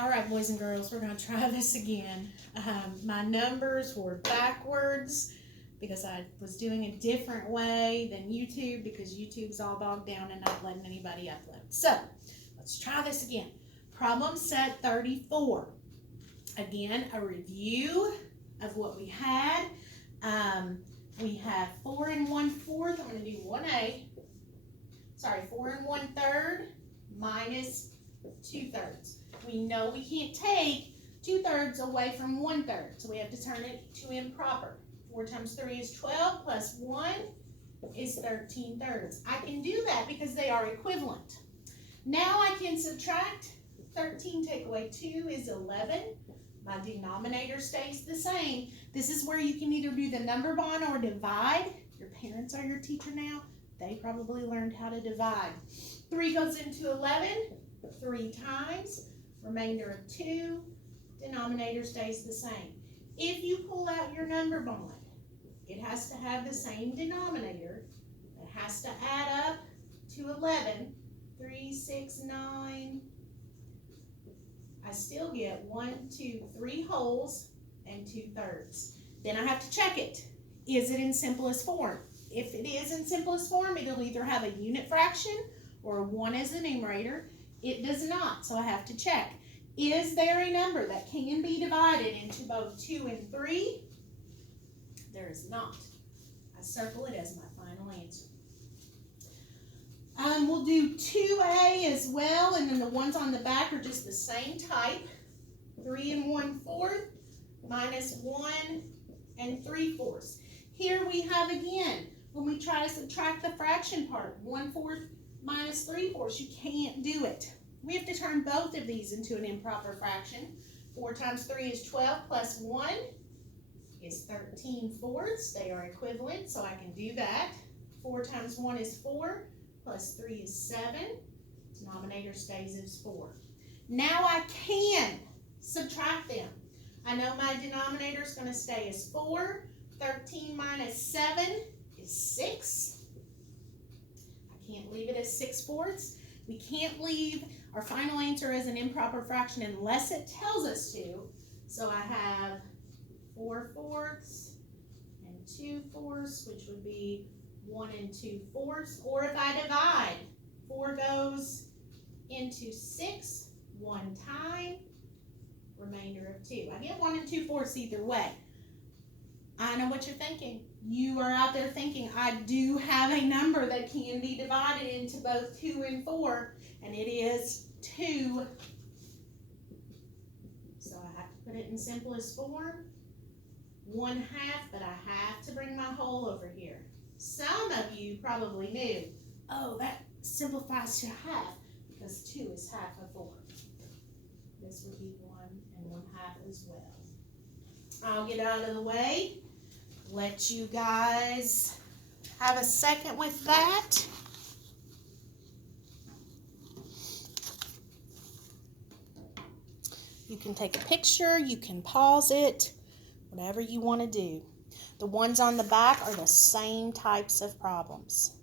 All right, boys and girls, we're going to try this again. My numbers were backwards because I was doing a different way than YouTube because YouTube's all bogged down and not letting anybody upload. So, let's try this again. Problem set 34. Again, a review of what we had. We have 4 1/4. I'm going to do 1A. Sorry, 4 1/3 minus 2/3. We know we can't take 2/3 away from 1/3, so we have to turn it to improper. 4 times 3 is 12, plus 1 is 13/3. I can do that because they are equivalent. Now I can subtract 13, take away 2 is 11. My denominator stays the same. This is where you can either do the number bond or divide. Your parents are your teacher now. They probably learned how to divide. 3 goes into 11, 3 times. Remainder of 2, denominator stays the same. If you pull out your number bond, it has to have the same denominator. It has to add up to 11. 3, 6, 9. I still get 1, 2, 3 wholes and 2/3. Then I have to check it. Is it in simplest form? If it is in simplest form, it'll either have a unit fraction or a 1 as the numerator. It does not, so I have to check. Is there a number that can be divided into both 2 and 3? There is not. I circle it as my final answer. We'll do 2A as well, and then the ones on the back are just the same type. 3 1/4 minus 1 3/4. Here we have again, when we try to subtract the fraction part, 1/4 minus 3/4, you can't do it. We have to turn both of these into an improper fraction. 4 times 3 is 12, plus 1 is 13/4. They are equivalent, so I can do that. 4 times 1 is 4, plus 3 is 7. Denominator stays as 4. Now I can subtract them. I know my denominator is going to stay as 4. 13 minus 7 is 6. I can't leave it as 6/4. We can't leave our final answer as an improper fraction unless it tells us to. So I have 4/4 and 2/4, which would be 1 2/4. Or if I divide, 4 goes into 6 one time, remainder of 2. I get 1 2/4 either way. I know what you're thinking. You are out there thinking, I do have a number that can be divided into both 2 and 4, and it is 2. So I have to put it in simplest form. 1/2, but I have to bring my whole over here. Some of you probably knew, oh, that simplifies to half because 2 is half of 4. This would be 1 1/2 as well. I'll get out of the way. Let you guys have a second with that. You can take a picture, you can pause it, whatever you want to do. The ones on the back are the same types of problems.